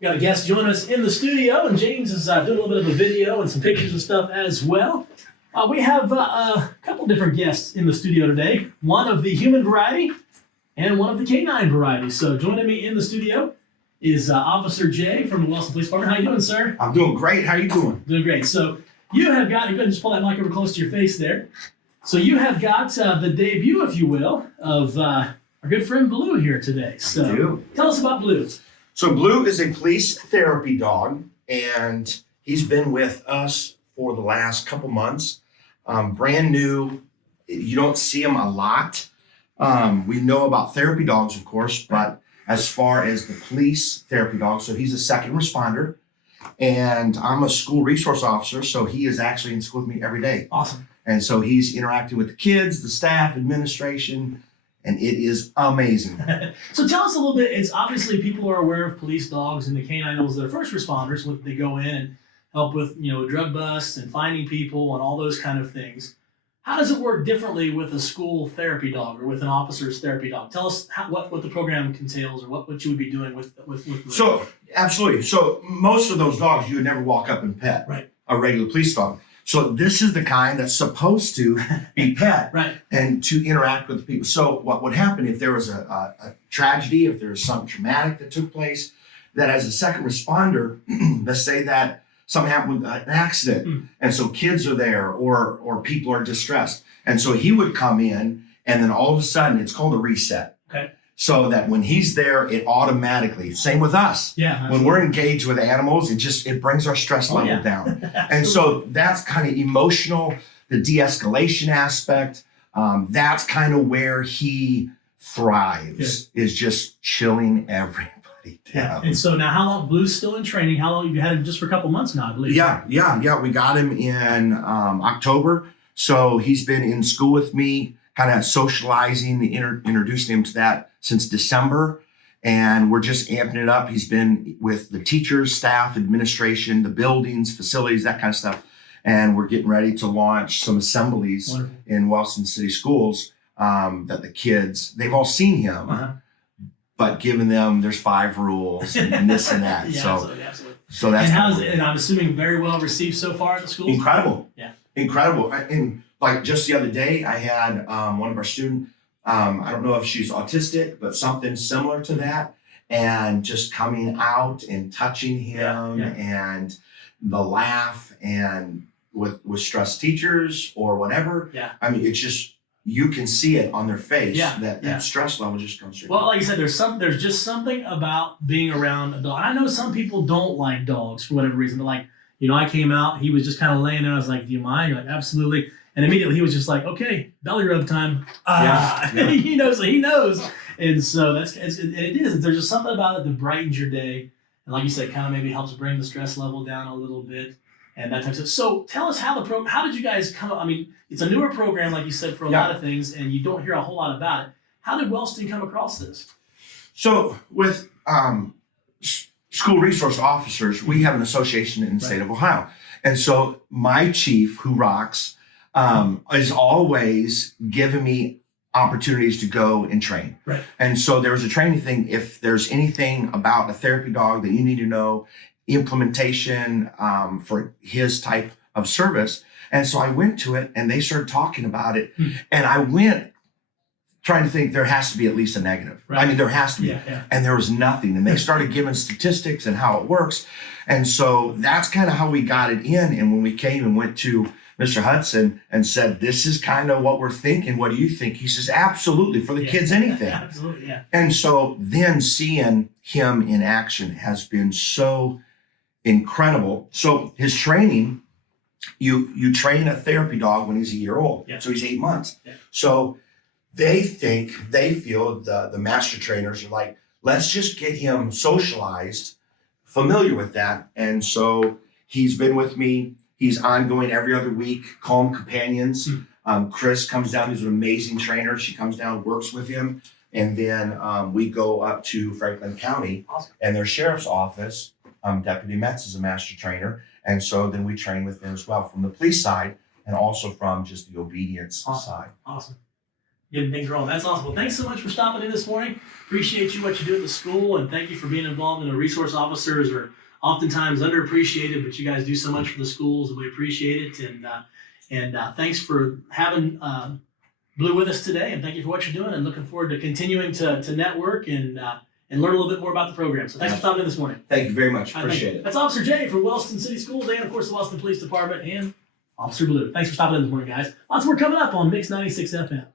We got a guest joining us in the studio, and James is doing a little bit of a video and some pictures and stuff as well. We have a couple different guests in the studio today, one of the human variety and one of the canine variety. So joining me in the studio is Officer Jay from the Wellston Police Department. How you doing, sir? I'm doing great. How you doing? Doing great. So you have got, go ahead and just pull that mic over close to your face there. So you have got the debut, if you will, of our good friend Blue here today. So I do. Tell us about Blue. So Blue is a police therapy dog, and he's been with us for the last couple months. Brand new. You don't see him a lot. We know about therapy dogs, of course, but as far as the police therapy dog, so he's a second responder, and I'm a school resource officer, so he is actually in school with me every day. Awesome. And so he's interacting with the kids, the staff, administration, and it is amazing. So tell us a little bit. It's obviously people are aware of police dogs and the canine animals that are first responders when they go in and help with, drug busts and finding people and all those kind of things. How does it work differently with a school therapy dog or with an officer's therapy dog? Tell us what the program entails or what you would be doing with So absolutely. So most of those dogs you would never walk up and pet. Right. A regular police dog. So this is the kind that's supposed to be pet right. and to interact with people. So what would happen if there was a tragedy, if there was something traumatic that took place, that as a second responder, let's say that something happened with an accident, and so kids are there or people are distressed. And so he would come in, and then all of a sudden, it's called a reset. Okay. So that when he's there, it automatically, same with us. Yeah. Absolutely. When we're engaged with animals, it brings our stress level down. And so that's kind of emotional, the de-escalation aspect. That's kind of where he thrives, is just chilling everybody down. And so now how long, Blue's still in training, how long have you had him? Just for a couple months now, I believe. Yeah. We got him in October. So he's been in school with me, kind of socializing, introducing him to that since December, and we're just amping it up. He's been with the teachers, staff, administration, the buildings, facilities, that kind of stuff, and we're getting ready to launch some assemblies in Wellston City Schools that the kids, they've all seen him, but given them, there's 5 rules and this and that. Absolutely. So that's and I'm assuming very well received so far at the schools? Incredible. Yeah. Incredible. And like just the other day, I had one of our students, I don't know if she's autistic, but something similar to that. And just coming out and touching him and the laugh and with stressed teachers or whatever. Yeah. I mean, it's just, you can see it on their face that stress level just comes through. Well, like you said, there's just something about being around a dog. I know some people don't like dogs for whatever reason, but I came out, he was just kind of laying there. I was like, do you mind? You're like, absolutely. And immediately he was just like, okay, belly rub time. He knows. And so it is. There's just something about it that brightens your day. And like you said, kind of maybe helps bring the stress level down a little bit and that type of stuff. So tell us how did you guys come up? I mean, it's a newer program, like you said, for a lot of things, and you don't hear a whole lot about it. How did Wellston come across this? So with school resource officers, we have an association in the state of Ohio. And so my chief, who rocks, is always giving me opportunities to go and train. Right. And so there was a training thing. If there's anything about a therapy dog that you need to know, implementation for his type of service. And so I went to it and they started talking about it. And I went trying to think there has to be at least a negative. Right. I mean, there has to be. And there was nothing. And they started giving statistics and how it works. And so that's kind of how we got it in. And when we came and went to Mr. Hudson and said, this is kind of what we're thinking. What do you think? He says, absolutely, for the kids, anything. Absolutely, yeah. And so then seeing him in action has been so incredible. So his training, you train a therapy dog when he's a year old. Yeah. So he's 8 months. Yeah. So they feel the master trainers are like, let's just get him socialized, familiar with that. And so he's been with me. He's ongoing every other week, Calm Companions. Chris comes down, who's an amazing trainer. She comes down, works with him. And then we go up to Franklin County and their sheriff's office. Deputy Metz is a master trainer. And so then we train with them as well from the police side and also from just the obedience side. Awesome. getting things wrong. That's awesome. Well, thanks so much for stopping in this morning. Appreciate you, what you do at the school, and thank you for being involved in the resource officers are oftentimes underappreciated, but you guys do so much for the schools, and we appreciate it. And thanks for having Blue with us today, and thank you for what you're doing, and looking forward to continuing to network and learn a little bit more about the program. So thanks for stopping in this morning. Thank you very much. Appreciate it. That's Officer Jay from Wellston City Schools, and of course the Wellston Police Department, and Officer Blue. Thanks for stopping in this morning, guys. Lots more coming up on Mix 96 FM.